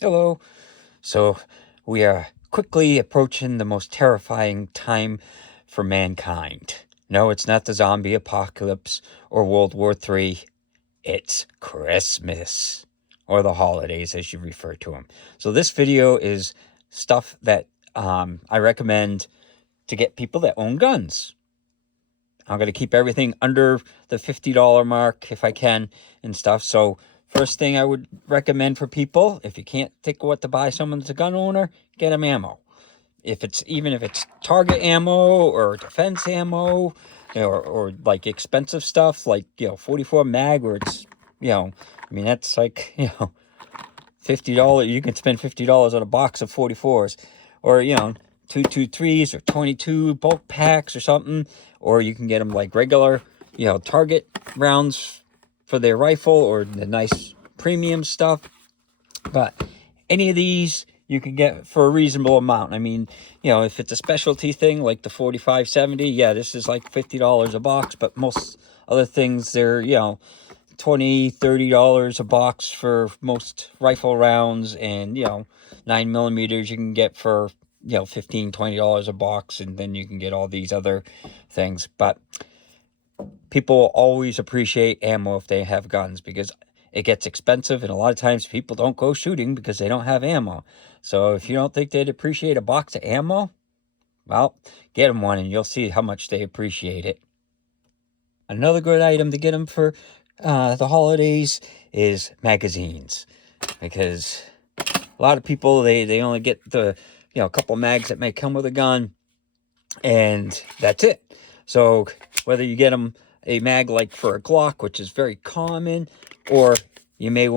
Hello. So we are quickly approaching the most terrifying time for mankind. No, it's not the zombie apocalypse or World War III. It's Christmas, or the holidays as you refer to them. So this video is stuff that I recommend to get people that own guns. I'm going to keep everything under the $50 mark if I can and stuff. So first thing I would recommend for people, if you can't think of what to buy someone that's a gun owner, get them ammo. If it's target ammo or defense ammo, or like expensive stuff like 44 mag, where it's that's like $50. You can spend $50 on a box of 44s, or 223s or 22 bulk packs or something, or you can get them like regular target rounds for their rifle, or the nice premium stuff. But any of these you can get for a reasonable amount. I mean, if it's a specialty thing like the 4570, yeah, this is like $50 a box, but most other things, they're $20-30 a box for most rifle rounds, and 9mm you can get for $15-20 a box, and then you can get all these other things. But people always appreciate ammo if they have guns, because it gets expensive, and a lot of times people don't go shooting because they don't have ammo. So if you don't think they'd appreciate a box of ammo, well, get them one and you'll see how much they appreciate it. Another good item to get them for the holidays is magazines, because a lot of people, they only get the a couple mags that may come with a gun, and that's it. So whether you get them a mag like for a Glock, which is very common, or you may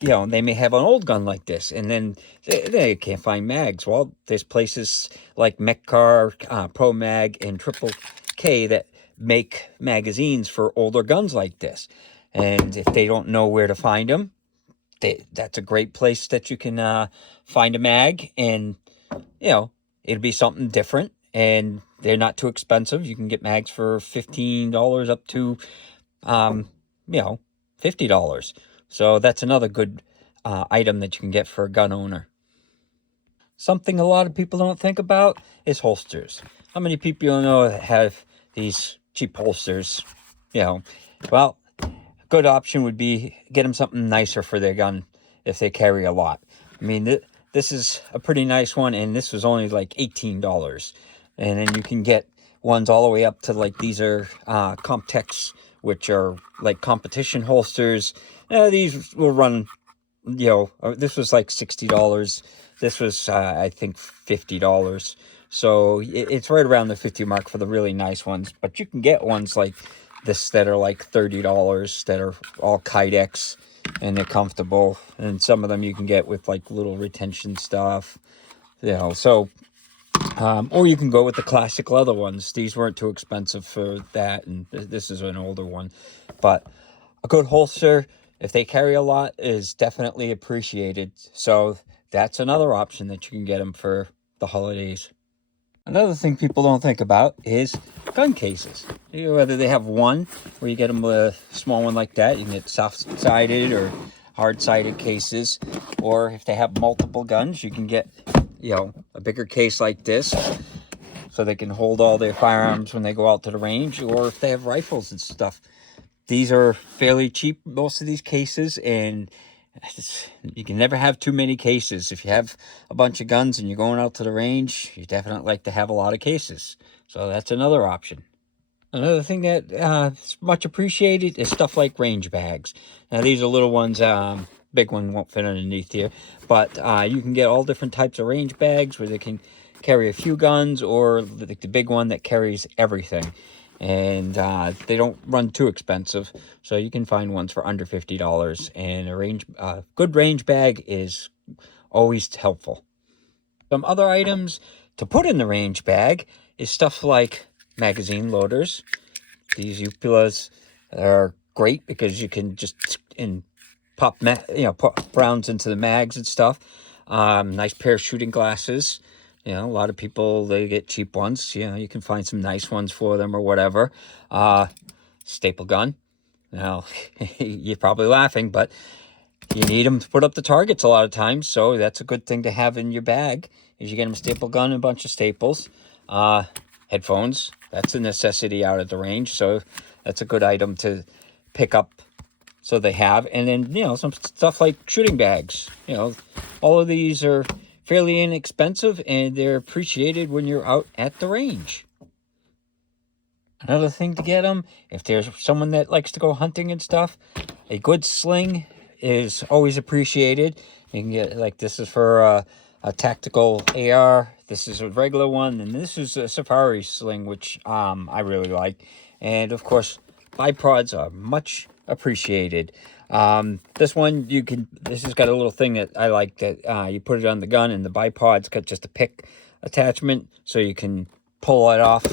they may have an old gun like this, and then they can't find mags. Well, there's places like Metcar, Pro Mag, and Triple K that make magazines for older guns like this. And if they don't know where to find them, that's a great place that you can find a mag, and it'll be something different, and they're not too expensive. You can get mags for $15 up to $50. So that's another good item that you can get for a gun owner. Something a lot of people don't think about is holsters. How many people you know have these cheap holsters? Well, a good option would be get them something nicer for their gun if they carry a lot. I mean, this is a pretty nice one, and this was only like $18. And then you can get ones all the way up to, like, these are Comtex, which are like competition holsters. These will run, this was like $60. This was, I think, $50. So it's right around the 50 mark for the really nice ones. But you can get ones like this that are like $30, that are all Kydex, and they're comfortable. And some of them you can get with like little retention stuff, so or you can go with the classic leather ones. These weren't too expensive for that, and this is an older one. But a good holster, if they carry a lot, is definitely appreciated. So that's another option that you can get them for the holidays. Another thing people don't think about is gun cases. Whether they have one, where you get them a small one like that, you can get soft-sided or hard-sided cases. Or if they have multiple guns, you can get, a bigger case like this, so they can hold all their firearms when they go out to the range. Or if they have rifles and stuff. These are fairly cheap, most of these cases, and you can never have too many cases. If you have a bunch of guns and you're going out to the range, you definitely like to have a lot of cases. So that's another option. Another thing that is much appreciated is stuff like range bags. Now, these are little ones. Big one won't fit underneath here, but you can get all different types of range bags where they can carry a few guns, or the big one that carries everything. And they don't run too expensive, so you can find ones for under $50. And a good range bag is always helpful. Some other items to put in the range bag is stuff like magazine loaders. These Upilas are great because you can just pop rounds into the mags and stuff. Nice pair of shooting glasses. A lot of people, they get cheap ones. You can find some nice ones for them or whatever. Staple gun. Now, you're probably laughing, but You need them to put up the targets a lot of times, so that's a good thing to have in your bag. Is you get them a staple gun and a bunch of staples. Headphones, that's a necessity out at the range, so that's a good item to pick up. So they have, and then, you know, some stuff like shooting bags. You know, all of these are fairly inexpensive, and they're appreciated when you're out at the range. Another thing to get them, if there's someone that likes to go hunting and stuff, a good sling is always appreciated. You can get, like, this is for a tactical AR. This is a regular one, and this is a safari sling, which I really like. And of course, bipods are much appreciated. This one, this has got a little thing that I like, that you put it on the gun, and the bipod's got just a pick attachment, so you can pull it off,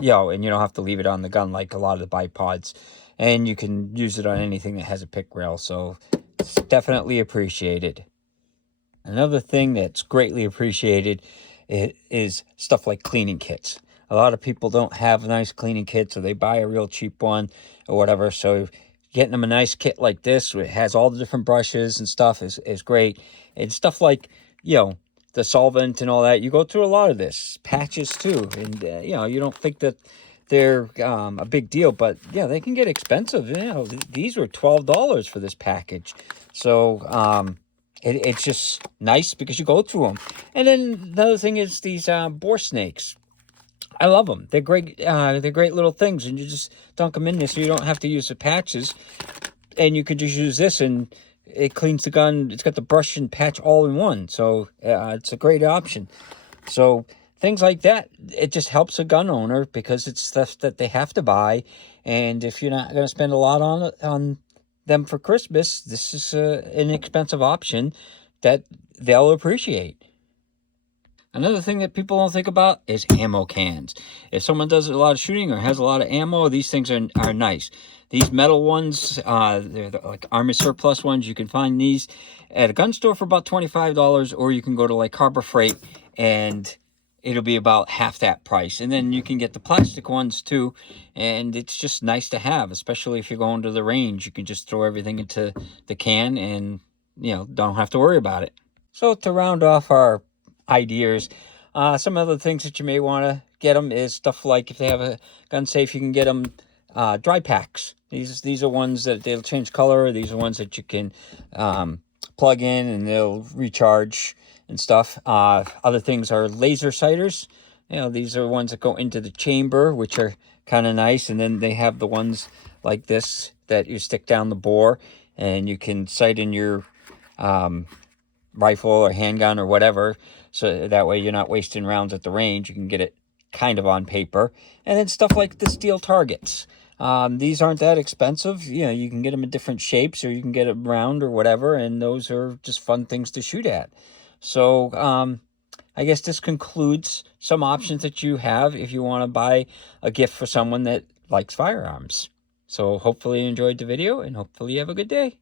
you know, and you don't have to leave it on the gun like a lot of the bipods. And you can use it on anything that has a pick rail, so it's definitely appreciated. Another thing that's greatly appreciated is stuff like cleaning kits. A lot of people don't have nice cleaning kits, or they buy a real cheap one or whatever, so getting them a nice kit like this, it has all the different brushes and stuff, is great. And stuff like, you know, the solvent and all that, you go through a lot of this. Patches too, and you know, you don't think that they're a big deal, but yeah, they can get expensive. You know, these were $12 for this package, so it's just nice because you go through them. And then the other thing is these boar snakes. I love them. They're great. They're great little things, and you just dunk them in there, so you don't have to use the patches, and you could just use this, and it cleans the gun. It's got the brush and patch all in one, so it's a great option. So things like that, it just helps a gun owner because it's stuff that they have to buy, and if you're not going to spend a lot on them for Christmas, this is an inexpensive option that they'll appreciate. Another thing that people don't think about is ammo cans. If someone does a lot of shooting or has a lot of ammo, these things are nice. These metal ones, they're like Army Surplus ones. You can find these at a gun store for about $25, or you can go to like Harbor Freight and it'll be about half that price. And then you can get the plastic ones too, and it's just nice to have, especially if you're going to the range. You can just throw everything into the can and, you know, don't have to worry about it. So to round off our ideas, some other things that you may want to get them is stuff like, if they have a gun safe, you can get them dry packs. These are ones that they'll change color. These are ones that you can plug in and they'll recharge and stuff. Other things are laser sighters. You know, these are ones that go into the chamber, which are kind of nice. And then they have the ones like this that you stick down the bore, and you can sight in your rifle or handgun or whatever, so that way you're not wasting rounds at the range. You can get it kind of on paper. And then stuff like the steel targets. These aren't that expensive. You know, you can get them in different shapes, or you can get them round or whatever, and those are just fun things to shoot at. So I guess this concludes some options that you have if you want to buy a gift for someone that likes firearms. So hopefully you enjoyed the video, and hopefully you have a good day.